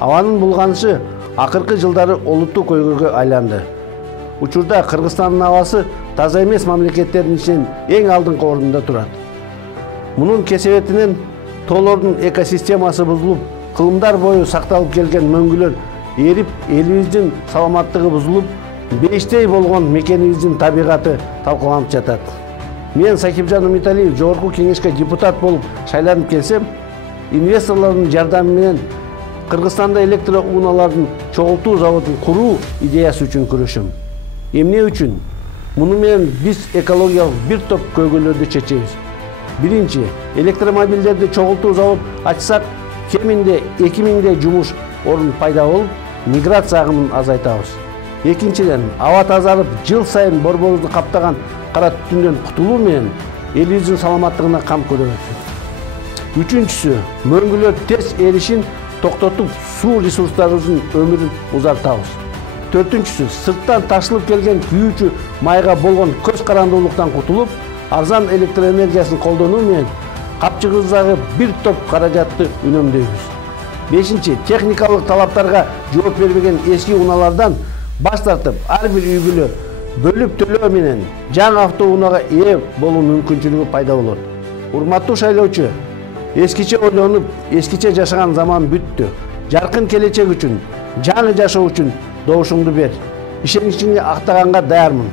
Абанын булганышы акыркы жылдары олуттук көйгөйгө айланды. Учурда Кыргызстандын абасы таза эмес мамлекеттердин ичинен эң алдыңкы орунда турат. Мунун кесебетинен тоолордун экосистемасы бузулуп, кылымдар бою сакталып келген мөңгүлөр эрип, элибиздин саламаттыгы бузулуп, бейиштей болгон мекенибиздин табигаты талкаланып жатат. Мен Сакипжан Умиталиев жогорку кеңешке депутат болуп шайланып келсем, инвесторлордун жардамы менен Кыргызстанда электроунаалардын чогултуу заводун куруу идеясы үчүн күрөшөм. Эмне үчүн? Муну менен биз экологиялык бир топ көйгөйлөрдү чечебиз. Биринчи, электромобилдерди чогултуу завод ачсак, кеминде 2000 жумуш орун пайда болуп, миграция агымын азайтабыз. Экинчиден, аба тазарып, жыл сайын борборубузду каптаган кара түтүндөн кутулуу менен элибиздин саламаттыгына кам көрөбүз. Үчүнчүсү, мөңгүлөр тез эришин токтотуп, суу ресурстарыбыздын өмүрүн узартабыз. Төртүнчүсү, сырттан ташылып келген күйүүчү майга болгон көз карандуулуктан кутулуп, арзан электроэнергиясын колдонуу менен капчыгыбыздагы бир топ каражатты үнөмдөйбүз. Бешинчи, техникалык талаптарга жооп бербеген эски унаалардан баш тартып, ар бир үй бүлө бөлүп төлөө менен жаңы автоунага ээ болуу мүмкүнчүлүгү пайда болот. Урматтуу шайлоочу, эскиче ойлонуп, эскиче жашаган заман бүттү. Жаркын келечек үчүн, жаңы жашоо үчүн добушуңду бер. Ишеничиңди актаганга даярмын.